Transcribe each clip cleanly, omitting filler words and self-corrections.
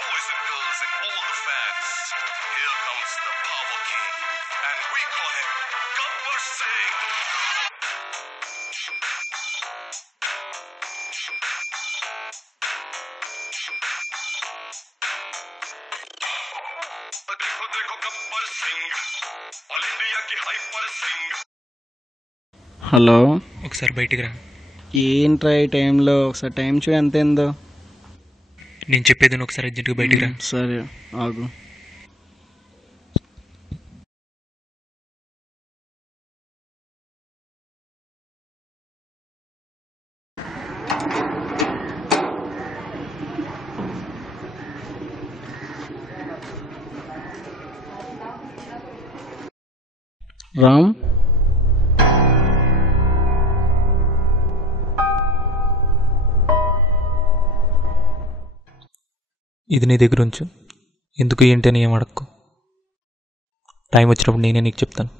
boys and girls and all the fans. Here comes the Power King, and we call him Gabbar Singh. देखो देखो Gabbar Singh, all India की hyper Singh. Hello, ఒకసారి బయటికి రా. ఏంట్రా ఈ టైంలో? ఒకసారి టైం చూడు ఎంత అయిందో. నేను చెప్పేది నువ్వు ఒకసారి అర్జెంటుగా బయటికి రా. సరే ఆగు. రామ్, ఇది నీ దగ్గర ఉంచు. ఎందుకు ఏంటి అని ఏం అడక్కు. టైం వచ్చినప్పుడు నేనే నీకు చెప్తాను.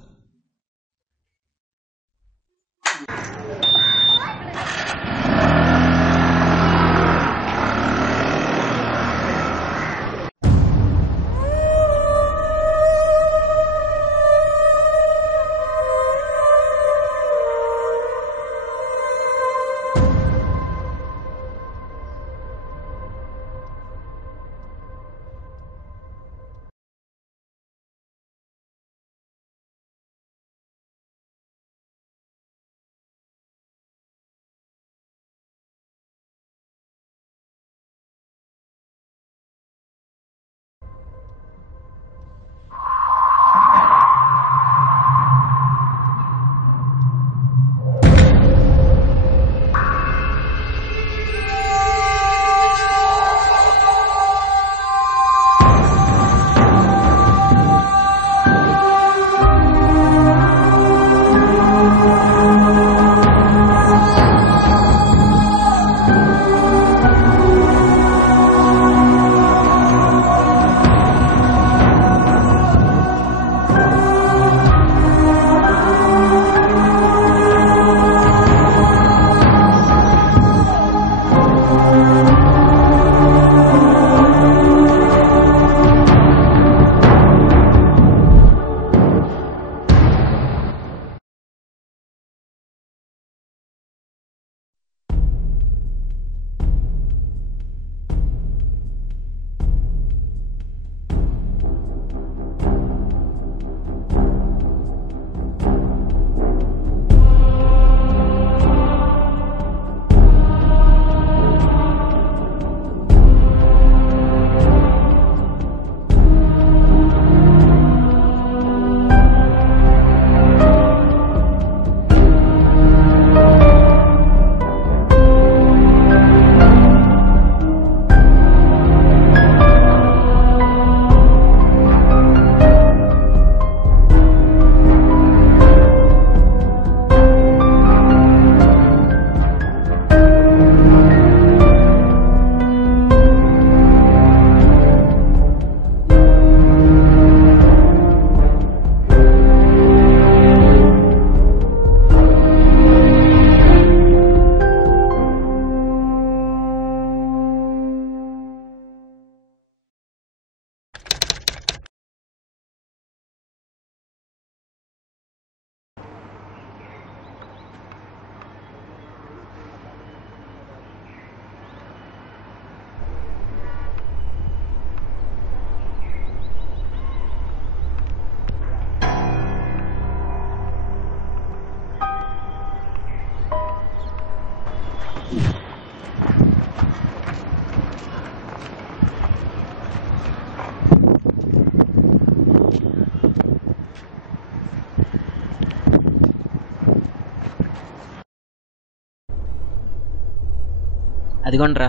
అదిగోండ్రా.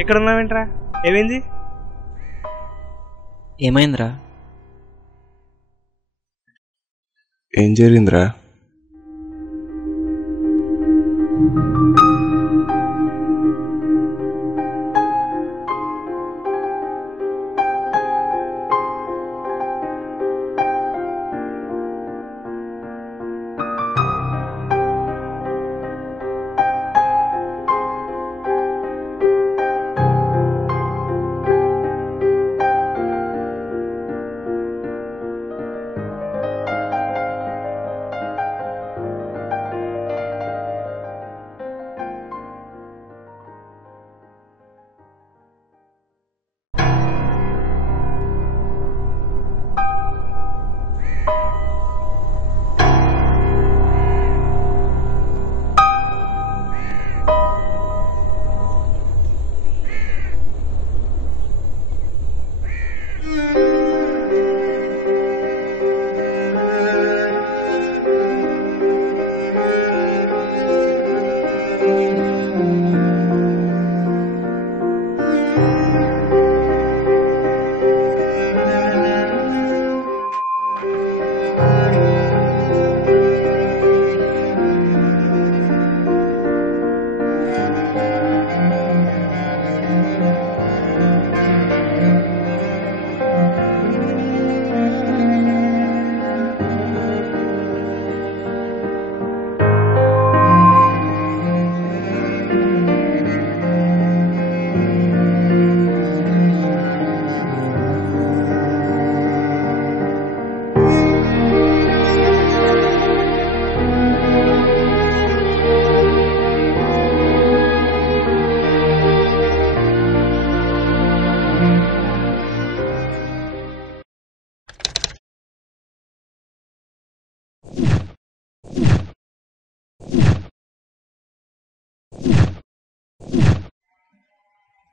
ఎక్కడున్నావేంట్రా? ఏమైంది? ఏమైందిరా? ఏం జరిగిందిరా?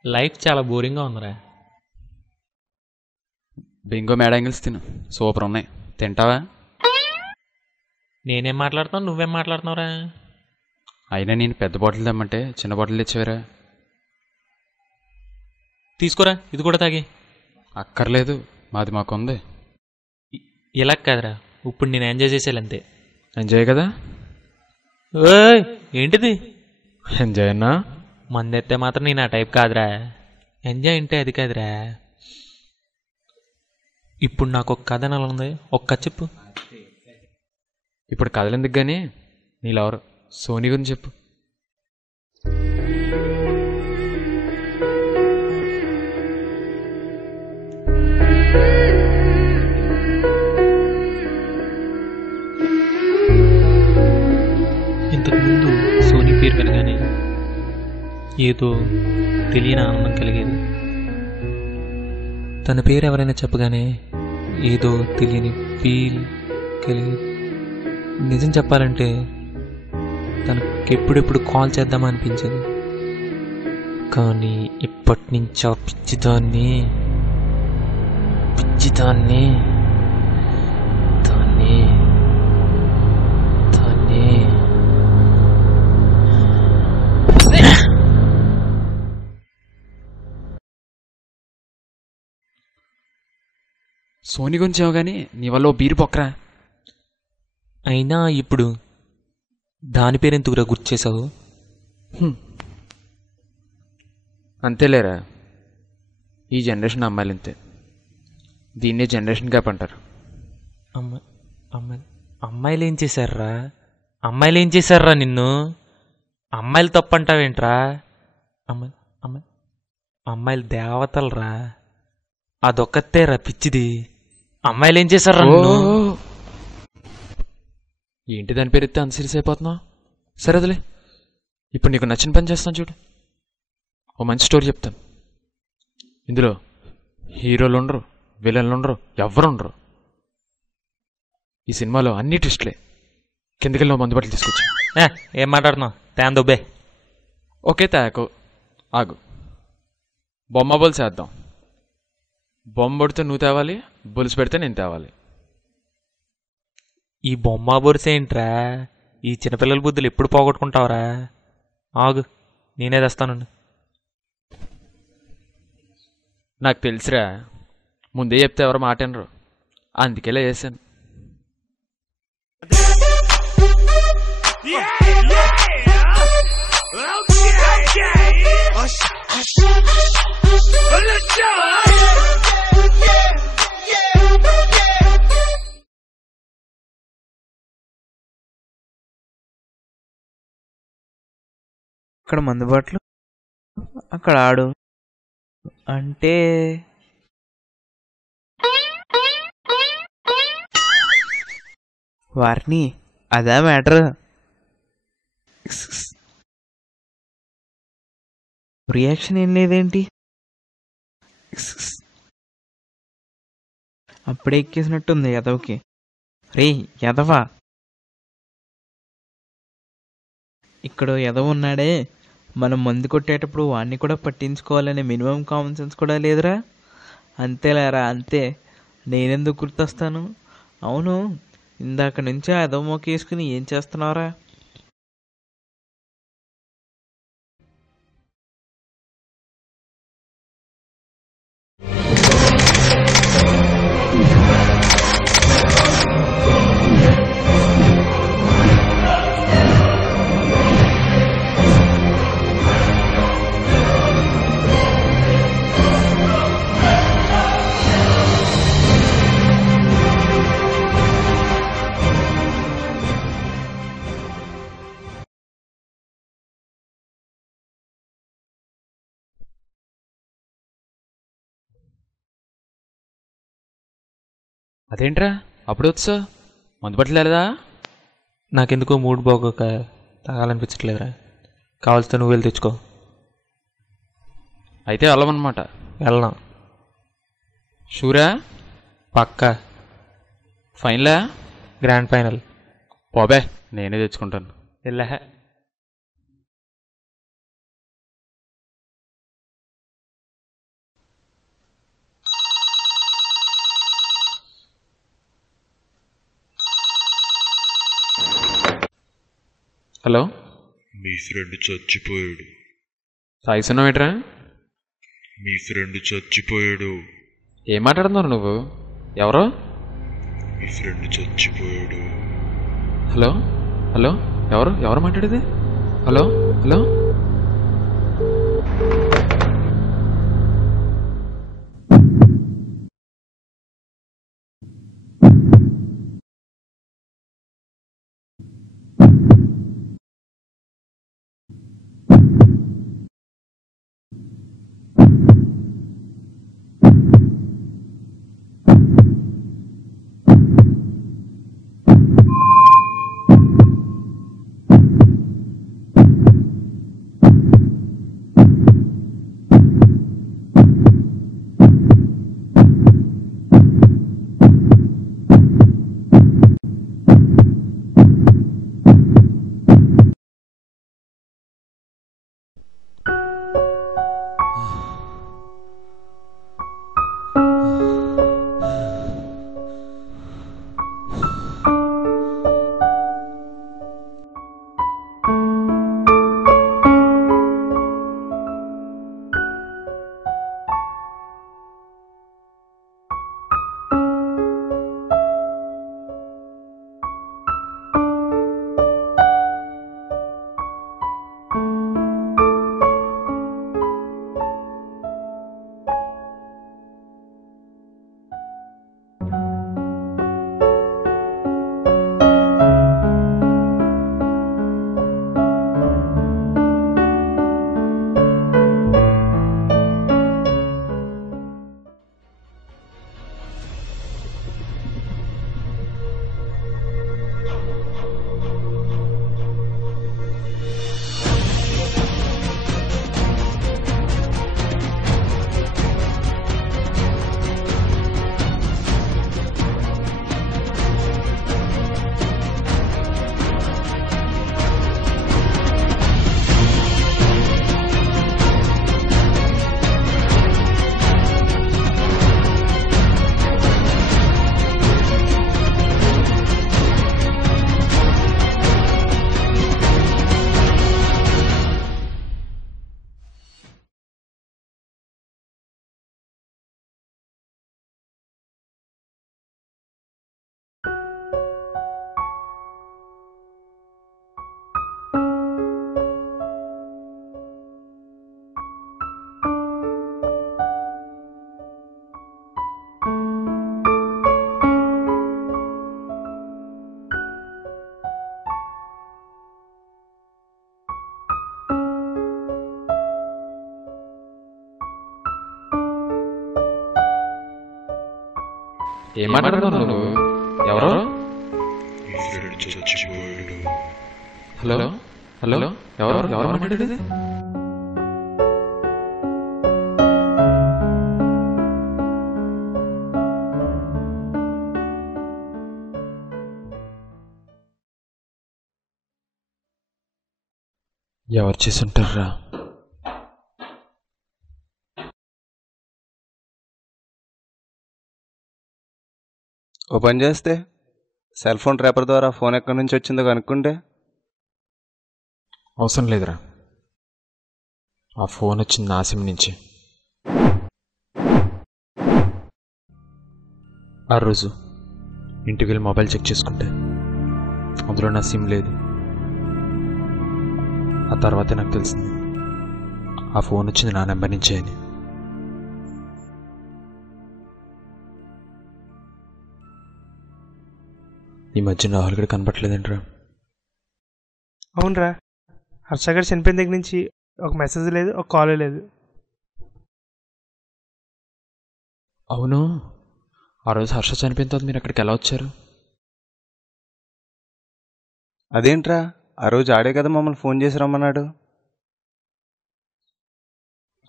లైఫ్ చాలా బోరింగ్గా ఉందిరా. బింగో మేడంగిల్స్ తిను, సూపర్ ఉన్నాయి. తింటావా? నేనేం మాట్లాడుతావు, నువ్వేం మాట్లాడుతున్నావురా? అయినా నేను పెద్ద బాటిల్ తెమ్మంటే చిన్న బాటిల్ తెచ్చావరా. తీసుకోరా, ఇది కూడా తాగి. అక్కర్లేదు, మాది మాకుంది. ఇలా కాదురా, ఇప్పుడు నేను ఎంజాయ్ చేసేయాలి అంతే. ఎంజాయ్ కదా? ఓయ్ ఏంటిది? ఎంజాయ్ అన్నా? మందెత్తే మాత్రం నేను ఆ టైప్ కాదురా. ఎంజాయ్ అంటే అది కాదురా. ఇప్పుడు నాకు ఒక కథ నెల ఉంది, ఒక్క చెప్పు. ఇప్పుడు కథలు ఎందుకు కానీ నీళ్ళెవరు? సోనీ గురించి చెప్పు. ఇంతకుముందు సోనీ పేరు వినగానే ఏదో తెలియని ఆనందం కలిగేది. తన పేరు ఎవరైనా చెప్పగానే ఏదో తెలియని ఫీల్ కలిగేది. నిజం చెప్పాలంటే తనకు ఎప్పుడెప్పుడు కాల్ చేద్దామా అనిపించేది. కానీ ఇప్పటి నుంచో పిచ్చిదాన్ని దాన్ని సోనీ గురించి ఏమో కానీ నీ వల్ల ఓ బీరు పొక్కరా. అయినా ఇప్పుడు దాని పేరు ఎందుకురా గుర్తు చేసావు? అంతేలేరా, ఈ జనరేషన్ అమ్మాయిలు అంతే. దీన్నే జనరేషన్ గ్యాప్ అంటారు. అమ్మాయిలు ఏం చేశారా? అమ్మాయిలు ఏం చేశారా నిన్ను? అమ్మాయిలు తప్పంటావేంట్రా? అమ్మాయిలు దేవతలరా, అదొక్కతేరా పిచ్చిది. అమ్మాయిలు ఏం చేశారా నిన్ను? ఏంటి దాని పేరు ఎత్తే అంత సీరియస్ అయిపోతున్నావు? సరే అదిలే, ఇప్పుడు నీకు నచ్చిన పని చేస్తాను చూడు. ఓ మంచి స్టోరీ చెప్తాను. ఇందులో హీరోలు ఉండరు, విలన్లు ఉండరు, ఎవ్వరు ఉండరు. ఈ సినిమాలో అన్ని ట్విస్ట్లే. కిందకెళ్ళి మందు బట్టలు తీసుకొచ్చా. ఏం మాట్లాడుతున్నావు? తేందొబ్బే. ఓకే తాకు, ఆగు. బొమ్మ బొలుసు వేద్దాం. బొమ్మ పడితే నువ్వు తేవాలి, బొలుసు పెడితే నేను తేవాలి. ఈ బొమ్మ బొరుసేంట్రా? ఈ చిన్నపిల్లల బుద్ధులు ఎప్పుడు పోగొట్టుకుంటావురా? ఆగు, నేనే తెస్తానండి. నాకు తెలుసురా, ముందే చెప్తే ఎవరు మాట అనరు, అందుకేలా చేశాను. ఇక్కడ మందుబాట్లు, అక్కడ ఆడు అంటే వారిని అదా మ్యాటర్. రియాక్షన్ ఏం లేదేంటి? అప్పుడే ఎక్కేసినట్టుంది ఎదవకి. రే ఎదవా, ఇక్కడ ఎదవ ఉన్నాడే, మనం మందు కొట్టేటప్పుడు వాడిని కూడా పట్టించుకోవాలనే మినిమం కామన్ సెన్స్ కూడా లేదురా. అంతేలేరా అంతే, నేనెందుకు గుర్తొస్తాను? అవును, ఇందాక నుంచి ఎదవ మోకేసుకుని ఏం చేస్తున్నావురా? అదేంట్రా అప్పుడు వచ్చా? మందు పట్టలేదా? నాకెందుకో మూడ్ బాగోక తాగాలనిపించట్లేదురా. కావాల్సితే నువ్వు వెళ్ళి తెచ్చుకో. అయితే వెళ్ళమన్నమాట. వెళ్ళనా? షూరా? పక్కా. ఫైనలా? Grand final. పోబే, నేనే తెచ్చుకుంటాను. వెళ్ళా. హలో, మీ ఫ్రెండ్ చచ్చిపోయాడు. సాయిస్తున్నావు ఏంట్రా? మీ ఫ్రెండ్ చచ్చిపోయాడు. ఏం మాట్లాడుతున్నావు నువ్వు? ఎవరు? మీ ఫ్రెండ్ చచ్చిపోయాడు. హలో హలో, ఎవరు మాట్లాడేది? Hello hello. ఏం మాట్లాడుతున్నావు నువ్వు? ఎవరు? మీ ఫ్రెండ్ చచ్చిపోయాడు. హలో హలో, ఎవరు మాట్లాడేది? ఎవరు చేసి ఉంటారా? ఓ పని చేస్తే సెల్ ఫోన్ ట్రాపర్ ద్వారా ఫోన్ ఎక్కడి నుంచి వచ్చిందో కనుక్కుంటే. అవసరం లేదురా, ఆ ఫోన్ వచ్చింది నా సిమ్ నుంచి. ఆ రోజు ఇంటికి వెళ్ళి మొబైల్ చెక్ చేసుకుంటే అందులో నా సిమ్ లేదు. ఆ తర్వాతే నాకు తెలిసింది ఆ ఫోన్ వచ్చింది నా నెంబర్ నుంచే అని. ఈ మధ్య రాహుల్ గడి కనపట్లేదేంట్రా? అవునరా, హర్ష గారు చనిపోయిన దగ్గర నుంచి ఒక మెసేజ్ లేదు, ఒక కాల్ లేదు. అవును, ఆ రోజు హర్ష చనిపోయిన తర్వాత మీరు అక్కడికి ఎలా వచ్చారు? అదేంట్రా, ఆ రోజు ఆడే కదా మమ్మల్ని ఫోన్ చేసి రమ్మన్నాడు.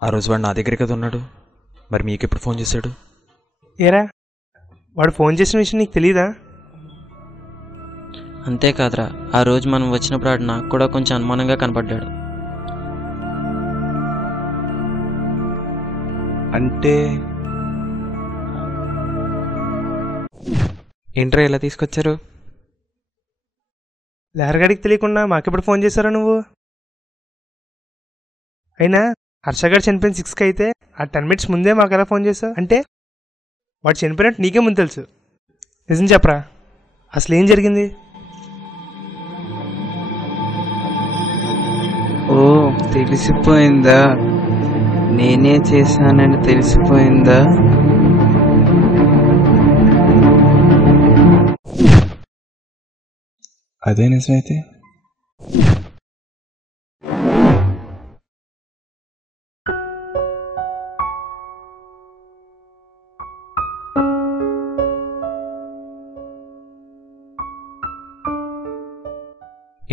ఆ రోజు వాడు నా దగ్గర కదా ఉన్నాడు, మరి మీకు ఎప్పుడు ఫోన్ చేశాడు? ఏరా, వాడు ఫోన్ చేసిన విషయం నీకు తెలీదా? అంతేకాదురా, ఆ రోజు మనం వచ్చినప్పుడు ఆడు నాకు కూడా కొంచెం అనుమానంగా కనపడ్డాడు. అంటే ఏంట్రా ఇలా తీసుకొచ్చారు? లహర్గాడికి తెలియకుండా మాకెప్పుడు ఫోన్ చేశారా నువ్వు? అయినా హర్షగాడు చనిపోయిన 6కి అయితే ఆ 10 minutes ముందే మాకు ఎలా ఫోన్ చేసావు? అంటే వాడు చనిపోయినట్టు నీకే ముందు తెలుసు. నిజం చెప్పరా, అసలు ఏం జరిగింది? ఓ తెలిసిపోయిందా? నేనే చేశానని తెలిసిపోయిందా? అదే నిజమైతే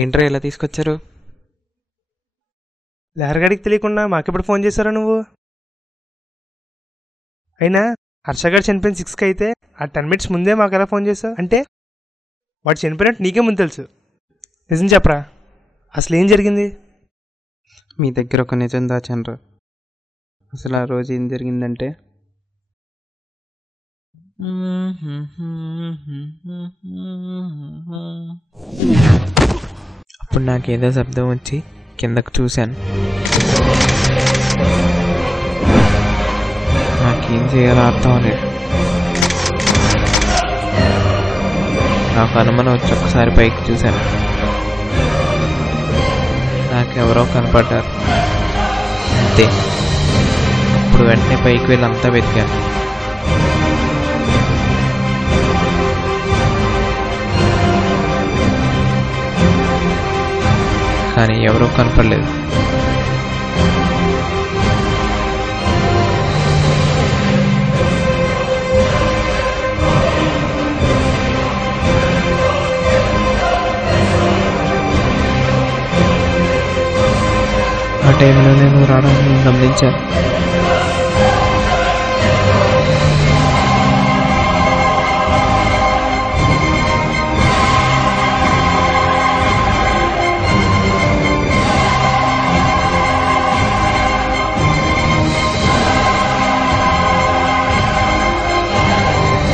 ఏంట్రా ఇలా తీసుకొచ్చారు? లహర్గాడికి తెలియకుండా మాకెప్పుడు ఫోన్ చేశారా నువ్వు? అయినా హర్షగాడు చనిపోయిన 6కి అయితే ఆ 10 minutes ముందే మాకు ఎలా ఫోన్ చేసావు? అంటే వాడు చనిపోయినట్టు నీకే ముందు తెలుసు. నిజం చెప్పరా, అసలు ఏం జరిగింది? మీ దగ్గర ఒక నిజం దాచానురా. అసలు ఆ రోజు ఏం జరిగిందంటే, అప్పుడు నాకేదో శబ్దం వచ్చి కిందకు చూశాను. నాకేం చేయాలో అర్థం అవ్వలేదు. నాకు అనుమానం వచ్చి ఒక్కసారి పైకి చూశాను. నాకెవరో కనపడ్డారు అంతే. అప్పుడు వెంటనే పైకి వెళ్ళి అంతా వెతికాను. కానీ ఎవరో కనపడలేదు. ఆ టైంలో నేను రావడాన్ని గమనించాను.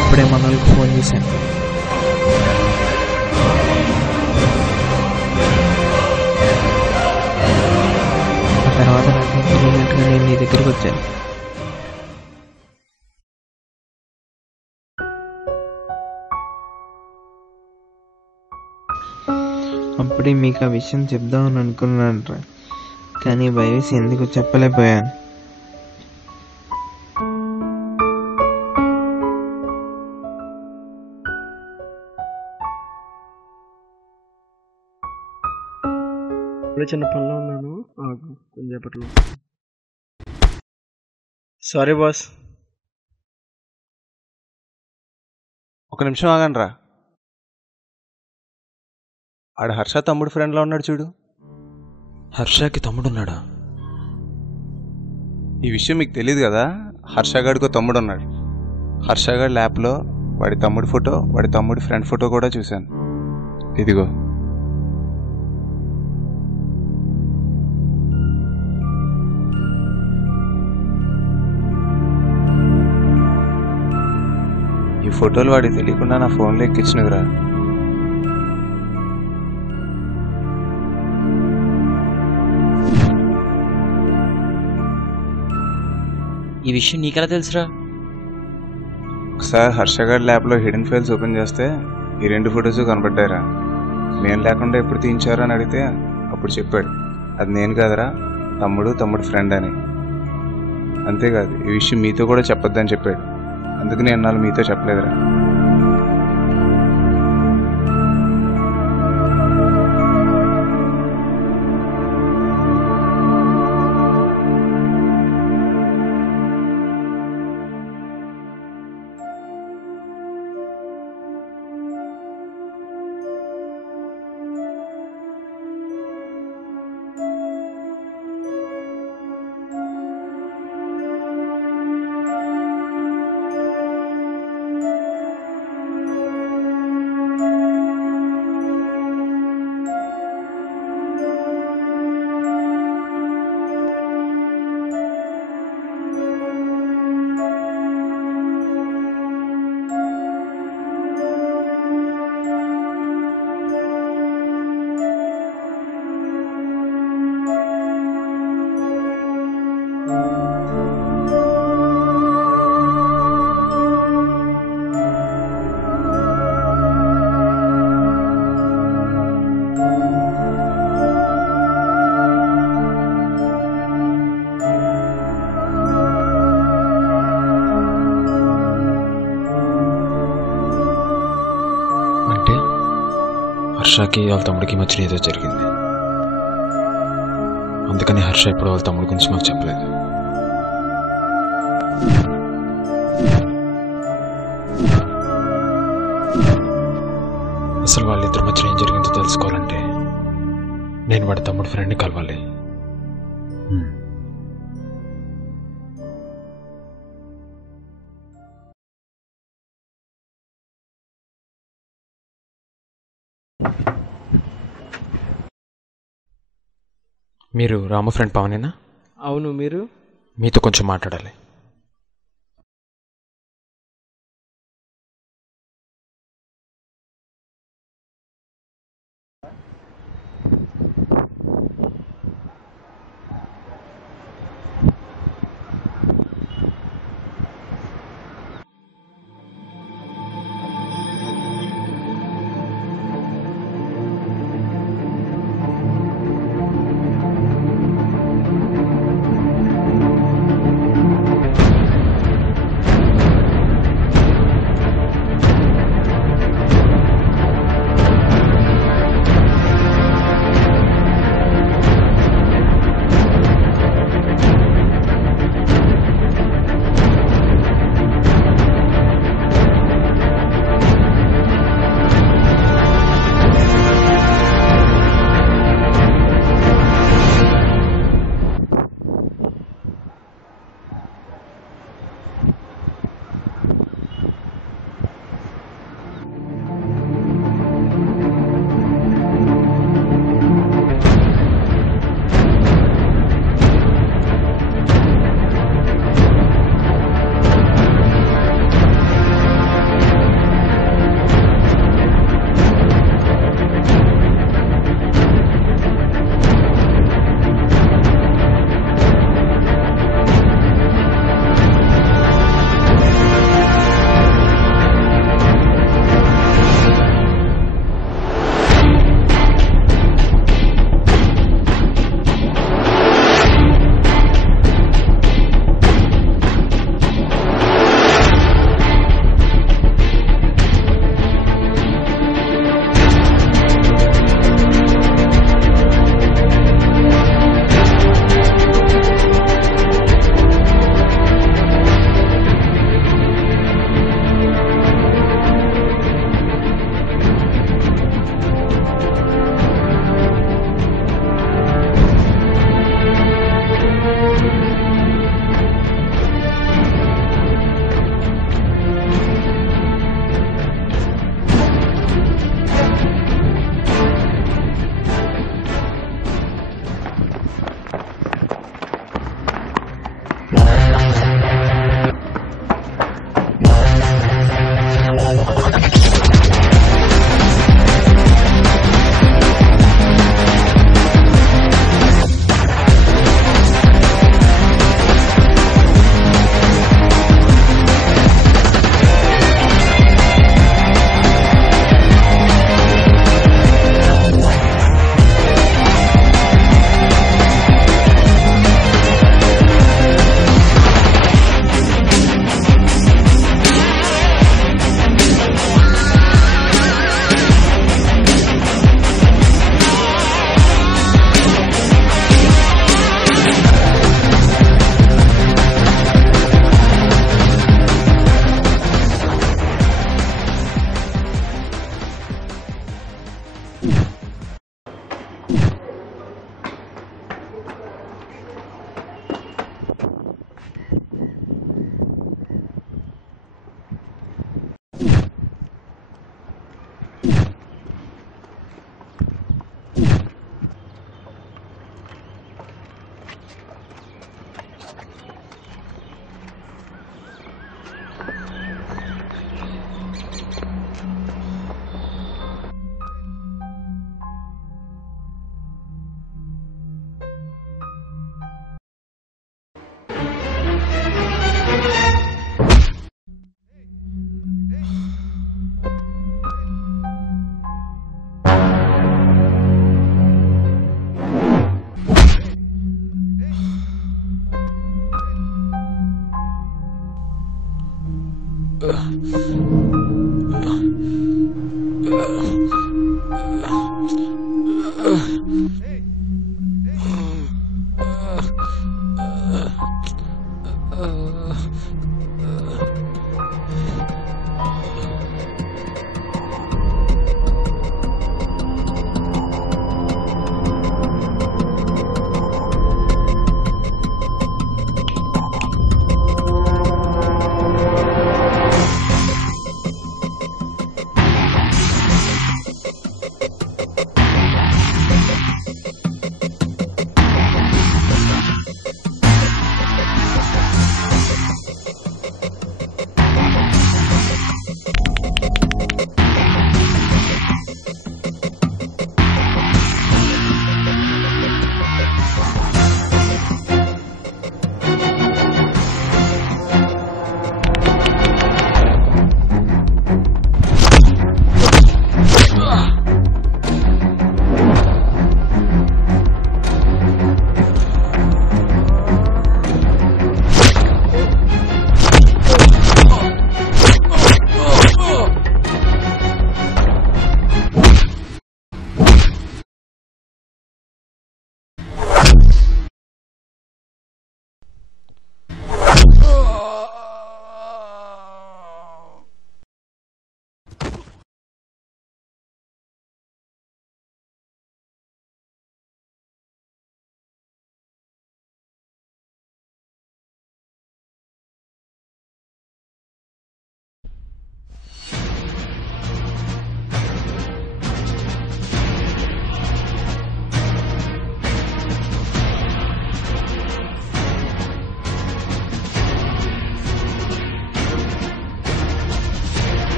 ఇప్పుడే మనోళ్ళకి ఫోన్ చేశాను. ఆ తర్వాత నాకు తెలియనట్టుగా నేను నీ దగ్గరికి వచ్చాను. అప్పుడే మీకు ఆ విషయం చెప్దామని అనుకున్నాను, కానీ భయవేసి ఎందుకు చెప్పలేకపోయాను. చిన్న పనిలో ఉన్నాను, కొంచెంసేపట్లో. Sorry boss. ఒక నిమిషం ఆగండి రా. ఆడ హర్ష తమ్ముడు ఫ్రెండ్లో ఉన్నాడు చూడు. హర్షకి తమ్ముడున్నాడా? ఈ విషయం మీకు తెలియదు కదా. హర్షగాడికో తమ్ముడు ఉన్నాడు. హర్షగాడి ల్యాప్లో వాడి తమ్ముడి ఫోటో, వాడి తమ్ముడి ఫ్రెండ్ ఫోటో కూడా చూశాను. ఇదిగో. ఈ ఫోటోలు వాడికి తెలియకుండా నా ఫోన్లో ఎక్కించినవిరా. ఈ విషయం నీకెలా తెలుసురా? ఒకసారి హర్షగాడి ల్యాబ్లో హిడెన్ ఫైల్స్ ఓపెన్ చేస్తే ఈ 2 ఫొటోస్ కనబడ్డాయిరా. నేను లేకుండా ఎప్పుడు తీయించారు అని అడిగితే అప్పుడు చెప్పాడు, అది నేను కాదురా, తమ్ముడు ఫ్రెండ్ అని. అంతేకాదు, ఈ విషయం మీతో కూడా చెప్పొద్దని చెప్పాడు. అందుకు నేను నాలుగు మీతో చెప్పలేదురా. హర్షకి వాళ్ళ తమ్ముడికి మధ్యన ఏదో జరిగింది. అందుకని హర్ష ఎప్పుడు వాళ్ళ తమ్ముడి గురించి మాకు చెప్పలేదు. అసలు వాళ్ళిద్దరి మధ్యన ఏం జరిగిందో తెలుసుకోవాలంటే నేను వాడి తమ్ముడి ఫ్రెండ్ని కలవాలి. మీరు రాము ఫ్రెండ్ పవనేనా? అవును, మీరు? మీతో కొంచెం మాట్లాడాలి.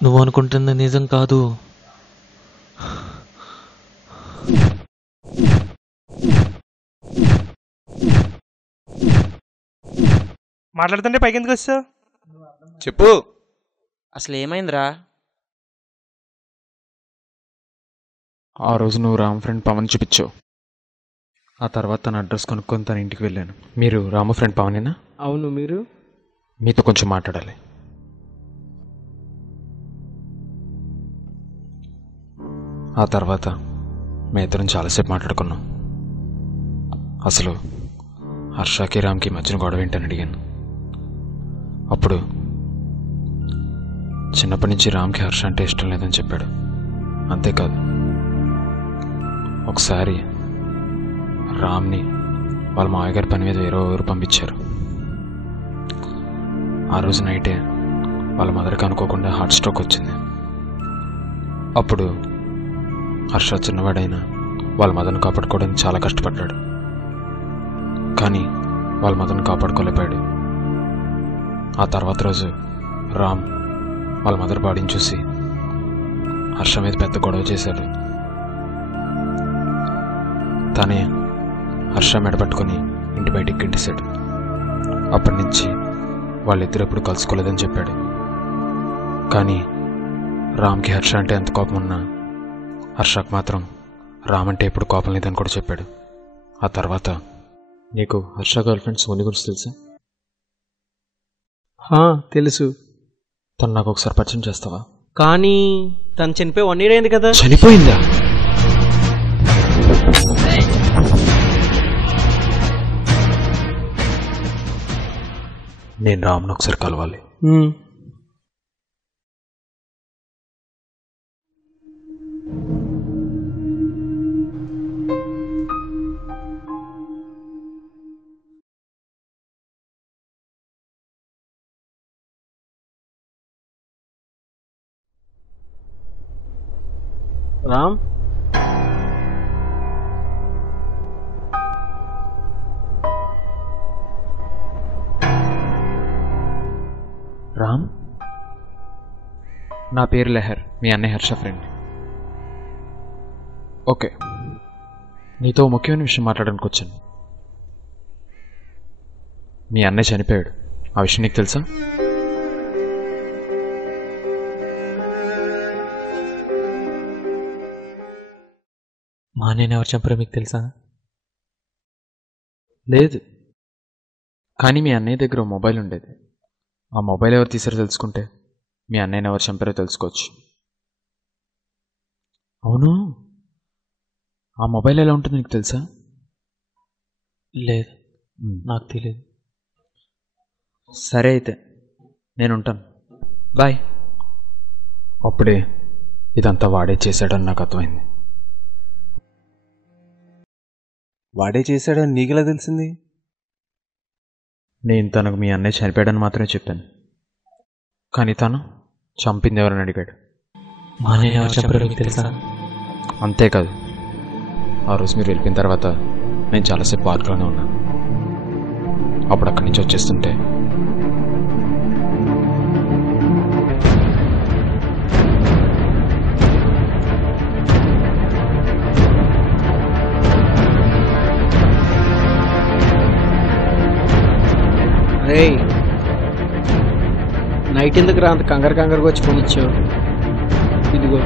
నువ్వు అనుకుంటున్నది నిజం కాదు. మాట్లాడుతుంటే పైకి ఎందుకు వస్తావు? చెప్పు. అసలు ఏమైందిరా? ఆ రోజు నువ్వు రామ్ ఫ్రెండ్ పవన్ చూపించావు. ఆ తర్వాత తన అడ్రస్ కొనుక్కొని తన ఇంటికి వెళ్ళాను. మీరు రాము ఫ్రెండ్ పవనేనా? అవును. మీరు? మీతో కొంచెం మాట్లాడాలి. ఆ తర్వాత మీ ఇద్దరం చాలాసేపు మాట్లాడుకున్నాం. అసలు హర్షకి రామ్కి మధ్యన గొడవ ఏంటని అడిగాను. అప్పుడు చిన్నప్పటి నుంచి రామ్కి హర్ష అంటే ఇష్టం లేదని చెప్పాడు. అంతేకాదు, ఒకసారి రామ్ని వాళ్ళ మావయ్య గారి పని మీద వేరే ఊరు పంపించారు. ఆ రోజు నైటే వాళ్ళ మదర్కి అనుకోకుండా హార్ట్ స్ట్రోక్ వచ్చింది. అప్పుడు హర్ష చిన్నవాడైనా వాళ్ళ మదర్ని కాపాడుకోవడానికి చాలా కష్టపడ్డాడు. కానీ వాళ్ళ మదర్ని కాపాడుకోలేపాడు. ఆ తర్వాత రోజు రామ్ వాళ్ళ మదర్ బాడీని చూసి హర్ష మీద పెద్ద గొడవ చేశాడు. తనే హర్ష మెడ పట్టుకుని ఇంటి బయటికి గెంటేశాడు. అప్పటి నుంచి వాళ్ళిద్దరు ఎప్పుడు కలుసుకోలేదని చెప్పాడు. కానీ రామ్కి హర్ష అంటే ఎంత కోపం ఉన్నా హర్షకు మాత్రం రామ్ అంటే ఎప్పుడు కోపం లేదని కూడా చెప్పాడు. ఆ తర్వాత నీకు హర్ష గర్ల్ ఫ్రెండ్ సోని గురించి తెలుసా? తెలుసు. తను నాకు ఒకసారి పరిచయం చేస్తావా? కానీ తను చనిపోయి 1 year అయింది కదా. చనిపోయిందా? నేను రామ్ను ఒకసారి కలవాలి. రామ్, రామ్, నా పేరు లెహర్, మీ అన్నయ్య హర్ష ఫ్రెండ్. ఓకే, నీతో ముఖ్యమైన విషయం మాట్లాడడానికి వచ్చాను. మీ అన్నయ్య చనిపోయాడు. ఆ విషయం నీకు తెలుసా? మా అన్నయ్యని ఎవరు చంపారో మీకు తెలుసా? లేదు, కానీ మీ అన్నయ్య దగ్గర ఓ మొబైల్ ఉండేది. ఆ మొబైల్ ఎవరు తీసారో తెలుసుకుంటే మీ అన్నయ్యని ఎవరు చంపారో తెలుసుకోవచ్చు. అవును, ఆ మొబైల్ ఎలా ఉంటుంది నీకు తెలుసా? లేదు, నాకు తెలియదు. సరే అయితే నేను ఉంటాను, బాయ్. అప్పుడే ఇదంతా వాడే చేశాడని నాకు అర్థమైంది. వాడే చేశాడని నీకెలా తెలిసింది? నేను తనకు మీ అన్నయ్య చనిపోయాడని మాత్రమే చెప్పాను, కానీ తను చంపింది ఎవరని అడిగాడు. మా అన్నయ్య ఎవరు చెప్పారో మీకు తెలుసా? అంతేకాదు, ఆ రోజు మీరు వెళ్ళిపోయిన తర్వాత నేను చాలాసేపు పార్క్లోనే ఉన్నాను. అప్పుడు అక్కడి నుంచి వచ్చేస్తుంటే రేయ్, నైట్ ఎందుకు రా అంత కంగారుగా వచ్చి ఫోన్ ఇచ్చావు? ఇదిగో.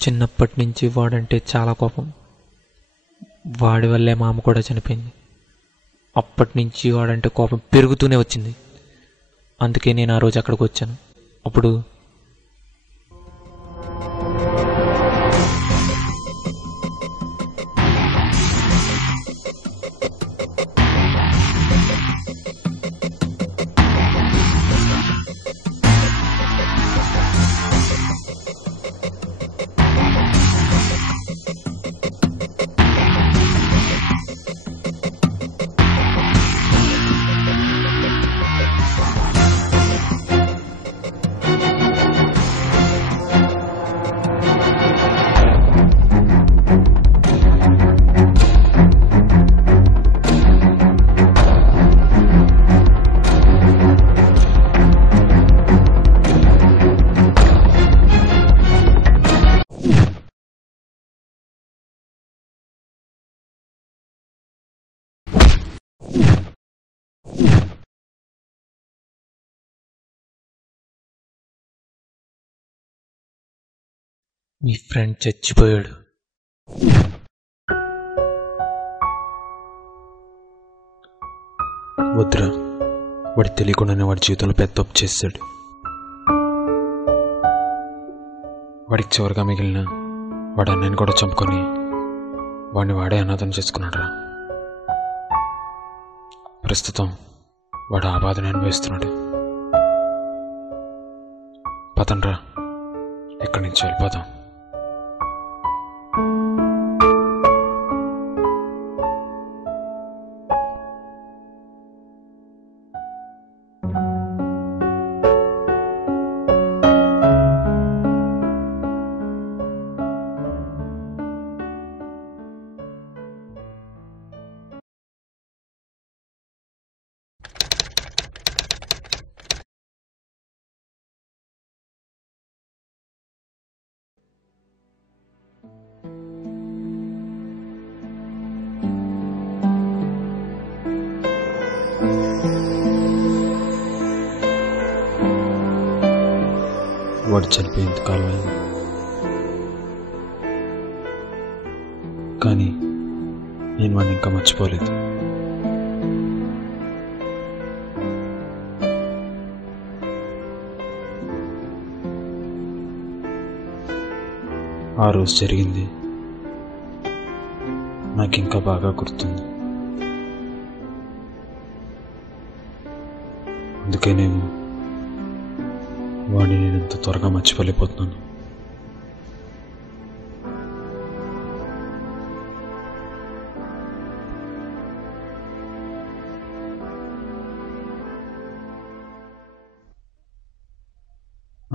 చిన్నప్పటి నుంచి వాడంటే చాలా కోపం. వాడి వల్లే మా అమ్మ కూడా చనిపోయింది. అప్పటి నుంచి వాడంటే కోపం పెరుగుతూనే వచ్చింది. అందుకే నేను ఆ రోజు అక్కడికి వచ్చాను. అప్పుడు మీ ఫ్రెండ్ చచ్చిపోయాడు. వద్దురా, వాడికి తెలియకుండానే వాడి జీవితంలో పెద్ద తప్పు చేశాడు. వాడికి చివరిగా మిగిలిన వాడు అన్నయ్యని కూడా చంపుకొని వాడిని వాడే అనాథం చేసుకున్నాడు రా. ప్రస్తుతం వాడు ఆ బాధను అనుభవిస్తున్నాడు. పదండ్రా, ఇక్కడి నుంచి వెళ్ళిపోదాం. వాడు చనిపోయేంత కాలం అయింది, కానీ నేను వాడిని ఇంకా మర్చిపోలేదు. ఆ రోజు జరిగింది నాకు ఇంకా బాగా గుర్తుంది. అందుకేనేమో వాడిని నేను ఎంత త్వరగా మర్చిపోలేకపోతున్నాను.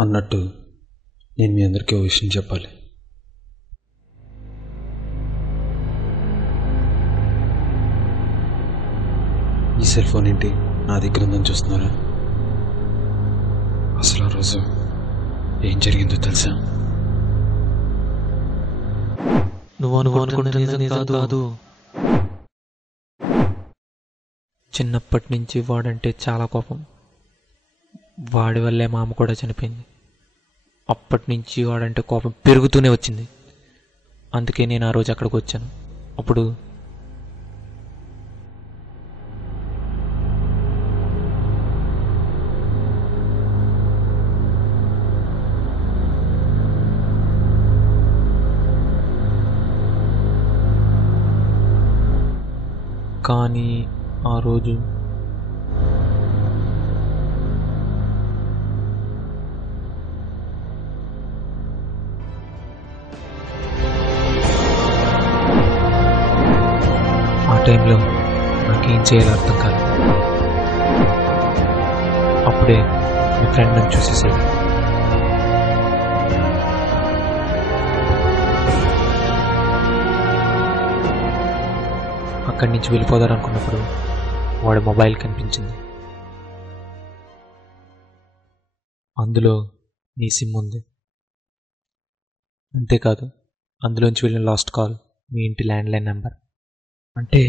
అన్నట్టు నేను మీ అందరికీ ఓ విషయం చెప్పాలి. ఈ సెల్ ఫోన్ ఏంటి నా దగ్గర ఉందని చూస్తున్నారా? అసలు ఆ రోజు ఏం జరిగిందో తెలుసా? నువ్వు అనుకున్నది కాదు. చిన్నప్పటి నుంచి వాడంటే చాలా కోపం. వాడి వల్లే మా అమ్మ కూడా చనిపోయింది. అప్పటి నుంచి వాడంటే కోపం పెరుగుతూనే వచ్చింది. అందుకే నేను ఆ రోజు అక్కడికి వచ్చాను. అప్పుడు కానీ ఆ రోజు ఆ టైంలో నాకేం చేయాలో అర్థం కాలేదు. అప్పుడే మీ ఫ్రెండ్ నన్ను చూసేసాడు. అక్కడి నుంచి వెళ్ళిపోదారనుకున్నప్పుడు వాడి మొబైల్ కనిపించింది. అందులో నీ సిమ్ ఉంది. అంతేకాదు, అందులోంచి వెళ్ళిన లాస్ట్ కాల్ మీ ఇంటి ల్యాండ్లైన్ నెంబర్. అంటే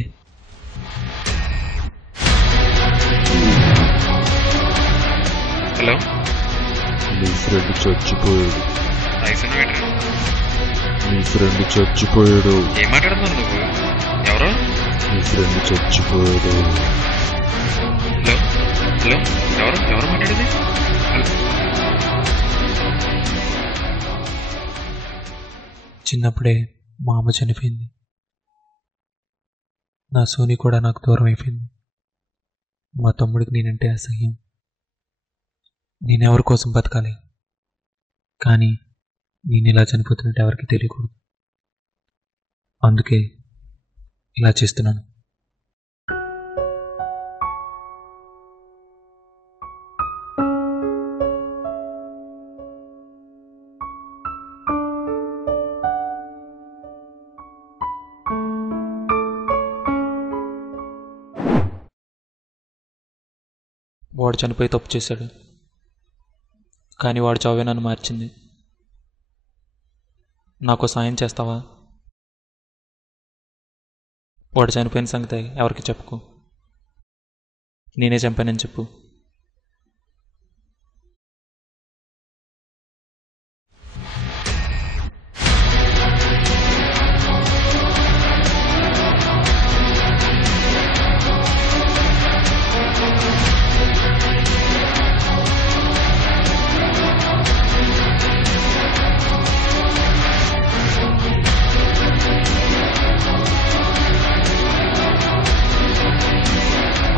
హలో, నీ ఫ్రెండ్ చచ్చిపోయాడు. నీ ఫ్రెండ్ చచ్చిపోయాడు. ఏం మాట్లాడుతున్నావు నువ్వు? ఎవరు? నీ ఫ్రెండ్ చచ్చిపోయాడు. హలో హలో, ఎవరు మాట్లాడేది? చిన్నప్పుడే మా అమ్మ చనిపోయింది. నా సోని కూడా నాకు దూరం అయిపోయింది. మా తమ్ముడికి నేనంటే అసహ్యం. నేనెవరి కోసం బతకాలి? కానీ నేను ఇలా చనిపోతున్నట్టు ఎవరికి తెలియకూడదు. అందుకే ఇలా చేస్తున్నాను. వాడు చనిపోయి తప్పు చేశాడు, కానీ వాడు చావే నన్ను మార్చింది. నాకు సాయం చేస్తావా? వాడు చనిపోయిన సంగతి ఎవరికి చెప్పుకో. నేనే చంపానని చెప్పు.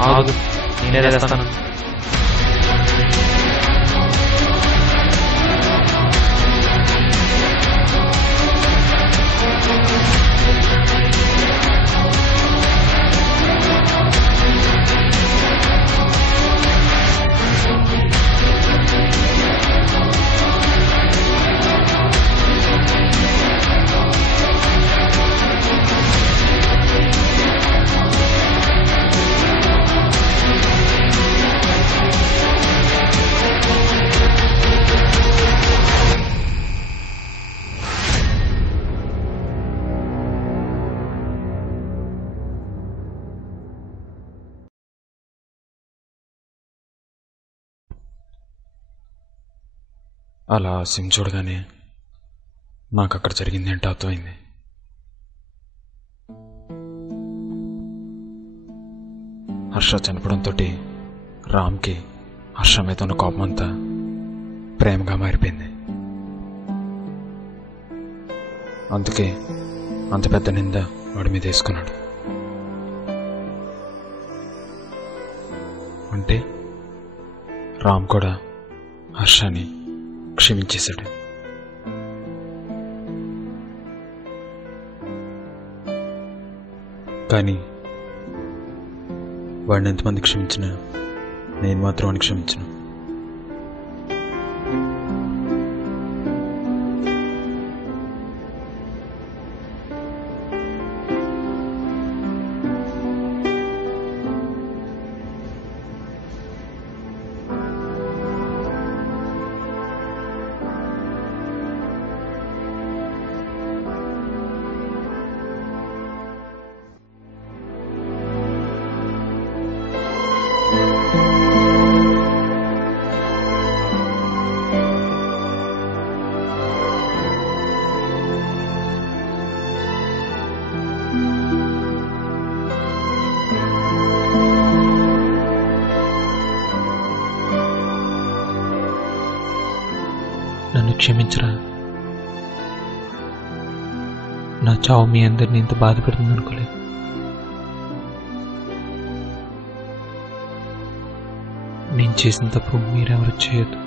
ఆగు, నేనే చేస్తాను. అలా సిమ్ చూడగానే నాకు అక్కడ జరిగింది ఏంటో అర్థమైంది. హర్ష చనిపోవడంతో రామ్కి హర్ష మీద ఉన్న కోపం అంతా ప్రేమగా మారిపోయింది. అందుకే అంత పెద్ద నింద వాడి మీద వేసుకున్నాడు. అంటే రామ్ కూడా హర్షని క్షమించేశాడు. కానీ వాడిని ఎంతమంది క్షమించినా నేను మాత్రం వాడిని క్షమించను. నన్ను క్షమించరా. నా చావు మీ అందరిని ఇంత బాధపడుతుంది అనుకోలేదు. నేను చేసిన తప్పు మీరెవరు చేయొద్దు.